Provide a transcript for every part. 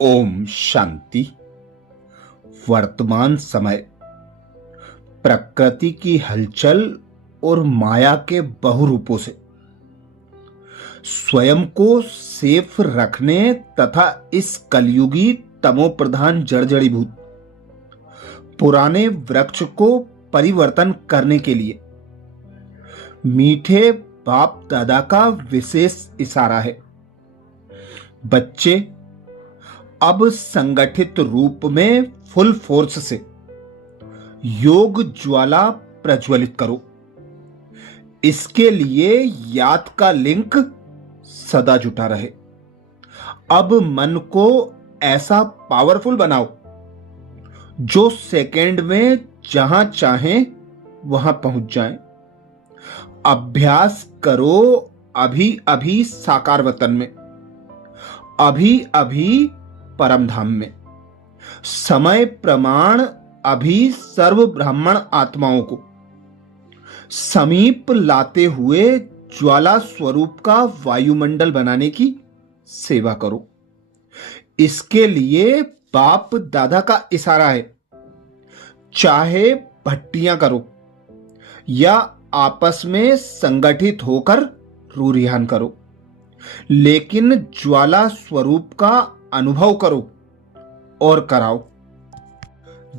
ओम शांति। वर्तमान समय प्रकृति की हलचल और माया के बहुरूपों से स्वयं को सेफ रखने तथा इस कलयुगी तमो प्रधान जड़जड़ीभूत पुराने वृक्ष को परिवर्तन करने के लिए मीठे बाप दादा का विशेष इशारा है। बच्चे अब संगठित रूप में फुल फोर्स से योग ज्वाला प्रज्वलित करो। इसके लिए याद का लिंक सदा जुटा रहे। अब मन को ऐसा पावरफुल बनाओ जो सेकंड में जहां चाहें वहां पहुंच जाए। अभ्यास करो अभी अभी साकार वतन में, अभी अभी परम धाम में। समय प्रमाण अभी सर्व ब्राह्मण आत्माओं को समीप लाते हुए ज्वाला स्वरूप का वायुमंडल बनाने की सेवा करो। इसके लिए बाप दादा का इशारा है। चाहे भट्टियां करो या आपस में संगठित होकर रूरियान करो, लेकिन ज्वाला स्वरूप का अनुभव करो और कराओ।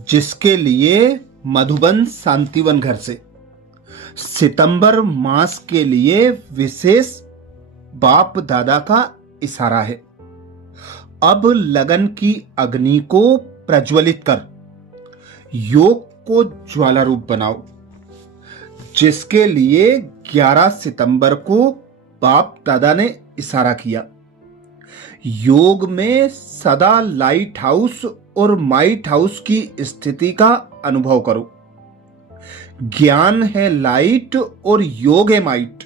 जिसके लिए मधुबन शांतिवन घर से सितंबर मास के लिए विशेष बाप दादा का इशारा है। अब लगन की अग्नि को प्रज्वलित कर योग को ज्वाला रूप बनाओ। जिसके लिए 11 सितंबर को बाप दादा ने इशारा किया। योग में सदा लाइट हाउस और माइट हाउस की स्थिति का अनुभव करो। ज्ञान है लाइट और योग है माइट।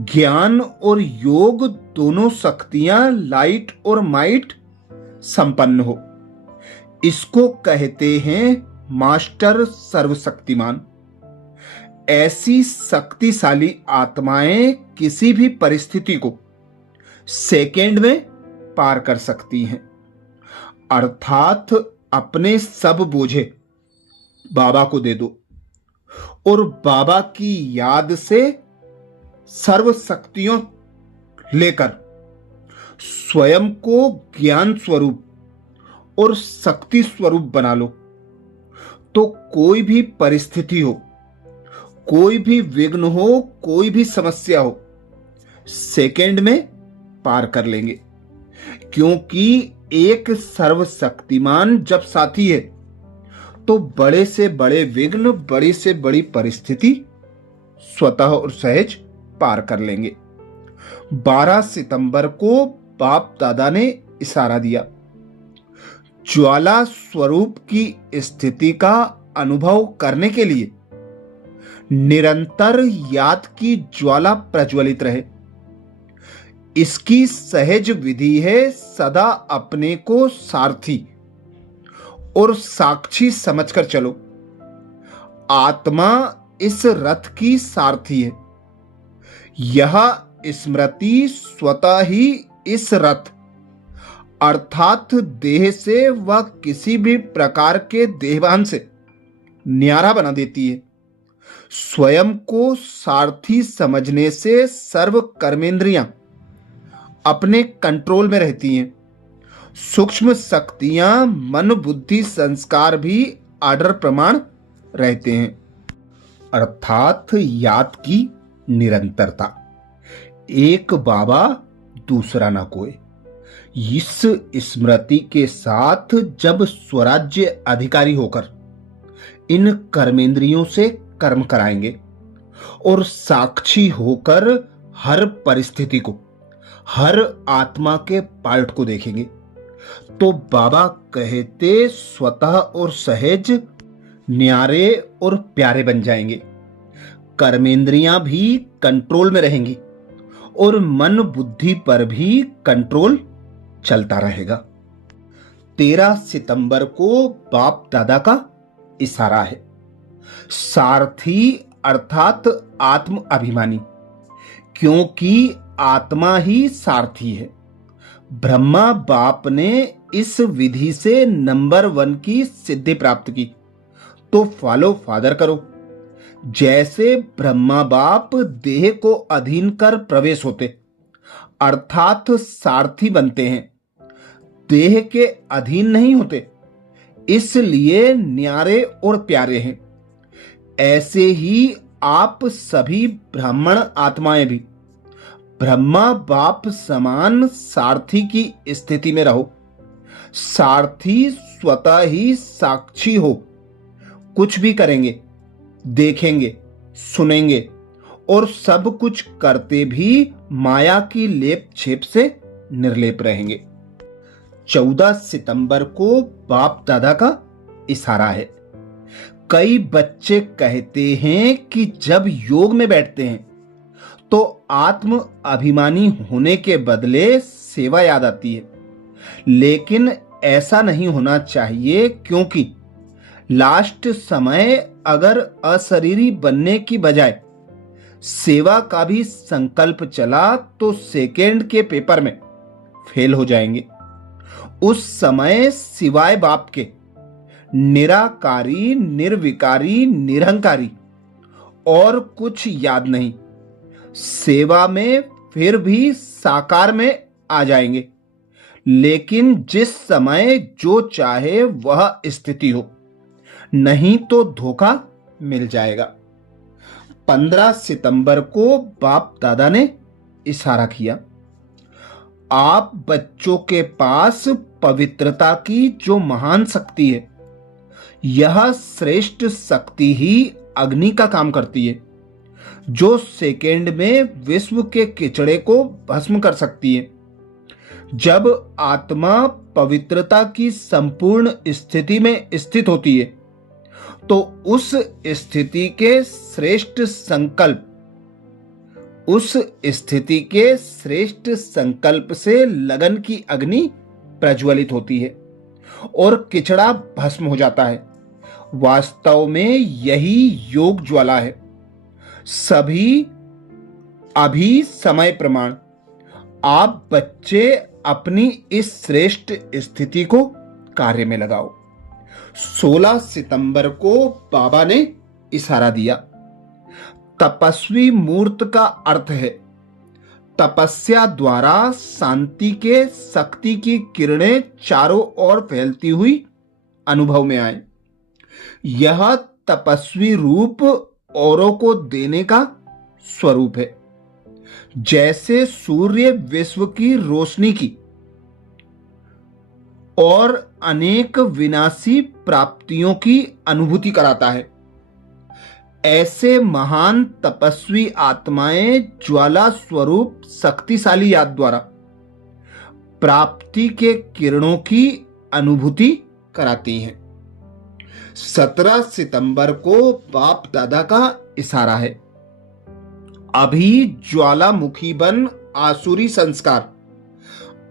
ज्ञान और योग दोनों शक्तियां लाइट और माइट संपन्न हो। इसको कहते हैं मास्टर सर्वशक्तिमान। ऐसी शक्तिशाली आत्माएं किसी भी परिस्थिति को सेकेंड में पार कर सकती हैं। अर्थात अपने सब बोझे बाबा को दे दो और बाबा की याद से सर्व शक्तियों लेकर स्वयं को ज्ञान स्वरूप और शक्ति स्वरूप बना लो, तो कोई भी परिस्थिति हो, कोई भी विघ्न हो, कोई भी समस्या हो, सेकंड में पार कर लेंगे। क्योंकि एक सर्वशक्तिमान जब साथी है तो बड़े से बड़े विघ्न, बड़ी से बड़ी परिस्थिति स्वतः और सहज पार कर लेंगे। 12 सितंबर को बाप दादा ने इशारा दिया। ज्वाला स्वरूप की स्थिति का अनुभव करने के लिए निरंतर याद की ज्वाला प्रज्वलित रहे। इसकी सहज विधि है सदा अपने को सारथी और साक्षी समझकर चलो। आत्मा इस रथ की सारथी है। यह स्मृति स्वतः ही इस रथ अर्थात देह से व किसी भी प्रकार के देहवान से न्यारा बना देती है। स्वयं को सारथी समझने से सर्व कर्मेंद्रियां अपने कंट्रोल में रहती हैं। सूक्ष्म शक्तियां मन बुद्धि संस्कार भी आर्डर प्रमाण रहते हैं। अर्थात याद की निरंतरता। एक बाबा दूसरा ना कोई। इस स्मृति के साथ जब स्वराज्य अधिकारी होकर इन कर्मेंद्रियों से कर्म कराएंगे और साक्षी होकर हर परिस्थिति को, हर आत्मा के पार्ट को देखेंगे, तो बाबा कहते स्वतः और सहज न्यारे और प्यारे बन जाएंगे। कर्मेंद्रियां भी कंट्रोल में रहेंगी और मन बुद्धि पर भी कंट्रोल चलता रहेगा। 13 सितंबर को बाप दादा का इशारा है। सारथी अर्थात आत्म अभिमानी, क्योंकि आत्मा ही सारथी है। ब्रह्मा बाप ने इस विधि से नंबर 1 की सिद्धि प्राप्त की, तो फॉलो फादर करो। जैसे ब्रह्मा बाप देह को अधीन कर प्रवेश होते, अर्थात सारथी बनते हैं, देह के अधीन नहीं होते, इसलिए न्यारे और प्यारे हैं। ऐसे ही आप सभी ब्राह्मण आत्माएं भी ब्रह्मा बाप समान सारथी की स्थिति में रहो। सारथी स्वतः ही साक्षी हो, कुछ भी करेंगे, देखेंगे, सुनेंगे और सब कुछ करते भी माया की लेप छेप से निर्लेप रहेंगे। 14 सितंबर को बाप दादा का इशारा है। कई बच्चे कहते हैं कि जब योग में बैठते हैं तो आत्म अभिमानी होने के बदले सेवा याद आती है, लेकिन ऐसा नहीं होना चाहिए, क्योंकि लास्ट समय अगर अशरीरी बनने की बजाय सेवा का भी संकल्प चला तो सेकेंड के पेपर में फेल हो जाएंगे। उस समय सिवाय बाप के निराकारी, निर्विकारी, निरहंकारी और कुछ याद नहीं। सेवा में फिर भी साकार में आ जाएंगे, लेकिन जिस समय जो चाहे वह स्थिति हो, नहीं तो धोखा मिल जाएगा। 15 सितंबर को बाप दादा ने इशारा किया, आप बच्चों के पास पवित्रता की जो महान शक्ति है, यह श्रेष्ठ शक्ति ही अग्नि का काम करती है, जो सेकेंड में विश्व के किचड़े को भस्म कर सकती है। जब आत्मा पवित्रता की संपूर्ण स्थिति में स्थित होती है, तो उस स्थिति के श्रेष्ठ संकल्प से लगन की अग्नि प्रज्वलित होती है और किचड़ा भस्म हो जाता है। वास्तव में यही योग ज्वाला है। सभी अभी समय प्रमाण, आप बच्चे अपनी इस श्रेष्ठ स्थिति को कार्य में लगाओ। 16 सितंबर को बाबा ने इशारा दिया। तपस्वी मूर्त का अर्थ है तपस्या द्वारा शांति के शक्ति की किरणें चारों ओर फैलती हुई अनुभव में आए। यह तपस्वी रूप औरों को देने का स्वरूप है। जैसे सूर्य विश्व की रोशनी की और अनेक विनाशी प्राप्तियों की अनुभूति कराता है, ऐसे महान तपस्वी आत्माएं ज्वाला स्वरूप शक्तिशाली याद द्वारा प्राप्ति के किरणों की अनुभूति कराती हैं। 17 सितंबर को बाप दादा का इशारा है, अभी ज्वालामुखी बन आसुरी संस्कार,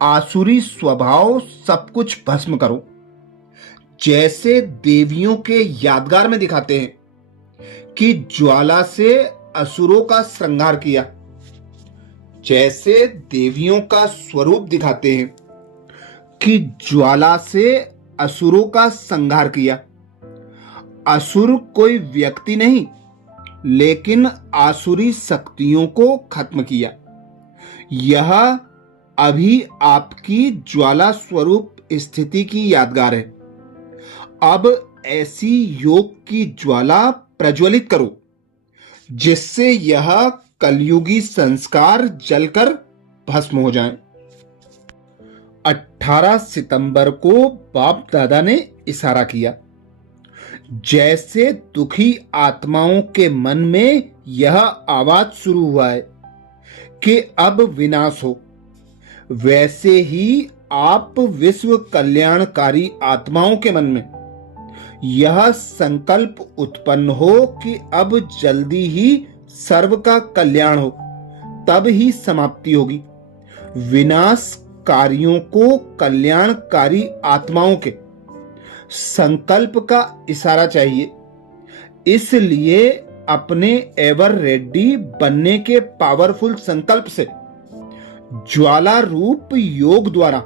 आसुरी स्वभाव सब कुछ भस्म करो। जैसे देवियों के यादगार में दिखाते हैं कि ज्वाला से असुरों का श्रृंगार किया, जैसे देवियों का स्वरूप दिखाते हैं कि ज्वाला से असुरों का संहार किया। असुर कोई व्यक्ति नहीं, लेकिन आसुरी शक्तियों को खत्म किया। यह अभी आपकी ज्वाला स्वरूप स्थिति की यादगार है। अब ऐसी योग की ज्वाला प्रज्वलित करो, जिससे यह कलयुगी संस्कार जलकर भस्म हो जाएं। 18 सितंबर को बाप दादा ने इशारा किया, जैसे दुखी आत्माओं के मन में यह आवाज शुरू हुआ है कि अब विनाश हो, वैसे ही आप विश्व कल्याणकारी आत्माओं के मन में यह संकल्प उत्पन्न हो कि अब जल्दी ही सर्व का कल्याण हो, तब ही समाप्ति होगी। विनाशकारियों को कल्याणकारी आत्माओं के संकल्प का इशारा चाहिए। इसलिए अपने एवर रेडी बनने के पावरफुल संकल्प से ज्वाला रूप योग द्वारा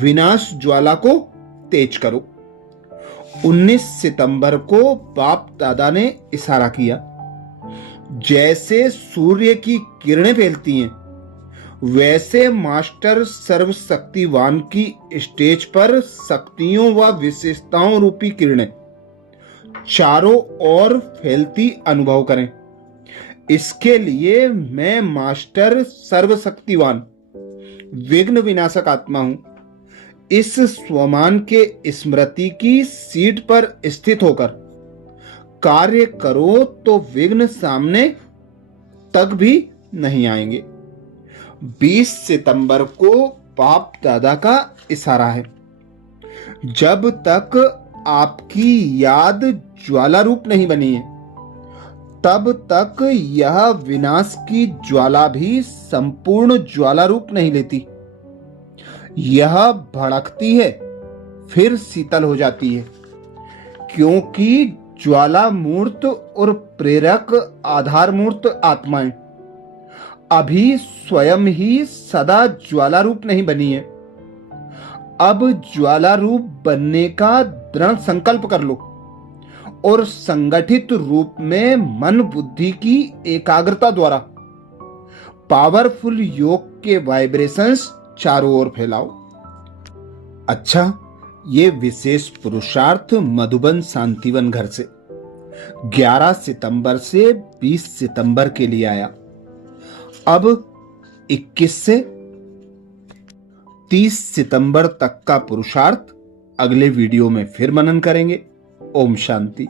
विनाश ज्वाला को तेज करो। 19 सितंबर को बाप दादा ने इशारा किया, जैसे सूर्य की किरणें फैलती हैं, वैसे मास्टर सर्वशक्तिवान की स्टेज पर शक्तियों व विशेषताओं रूपी किरणें चारों ओर फैलती अनुभव करें। इसके लिए मैं मास्टर सर्वशक्तिवान विघ्न विनाशक आत्मा हूं। इस स्वमान के स्मृति की सीट पर स्थित होकर कार्य करो तो विघ्न सामने तक भी नहीं आएंगे। 20 सितंबर को बाप दादा का इशारा है, जब तक आपकी याद ज्वाला रूप नहीं बनी है, तब तक यह विनाश की ज्वाला भी संपूर्ण ज्वाला रूप नहीं लेती। यह भड़कती है, फिर शीतल हो जाती है, क्योंकि ज्वाला मूर्त और प्रेरक आधार मूर्त आत्माएं अभी स्वयं ही सदा ज्वाला रूप नहीं बनी है। अब ज्वाला रूप बनने का दृढ़ संकल्प कर लो और संगठित रूप में मन बुद्धि की एकाग्रता द्वारा पावरफुल योग के वाइब्रेशंस चारों ओर फैलाओ। अच्छा, ये विशेष पुरुषार्थ मधुबन शांतिवन घर से 11 सितंबर से 20 सितंबर के लिए आया। अब 21 से 30 सितंबर तक का पुरुषार्थ अगले वीडियो में फिर मनन करेंगे। ओम शांति।